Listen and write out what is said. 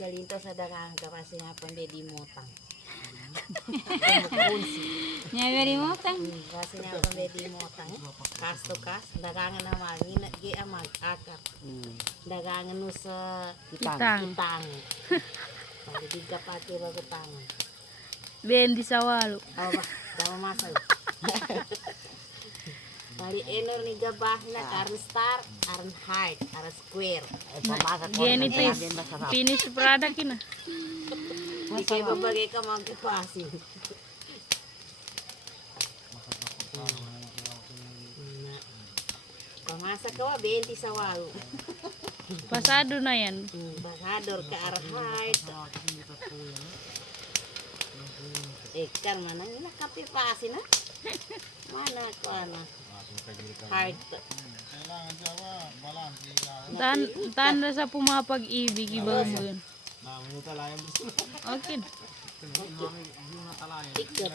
Jalinto sa dagang kasi nga pambedi motang. Nya beri mo tang. Kasi nga pambedi motang. Kas to kas, dagangan naman, gi amag akar. Dagangan no sa Kitang. kitang. Pambedi ka pati bagutang. Bendi sa walo. Tama masal. Mari enor ni gabah na karn star, karn heart, karn square. Genitis. Finish product ina. Di kayo babagay ka magkipasin. Pamasa ka wa, 20 sa walo. Pasado na yan. Basador ka karn heart. Kan mana nakapipasin ha? Mana ko ana. Heart. Tanda sa pumapag-ibig ibang yun. Okay. Tikka.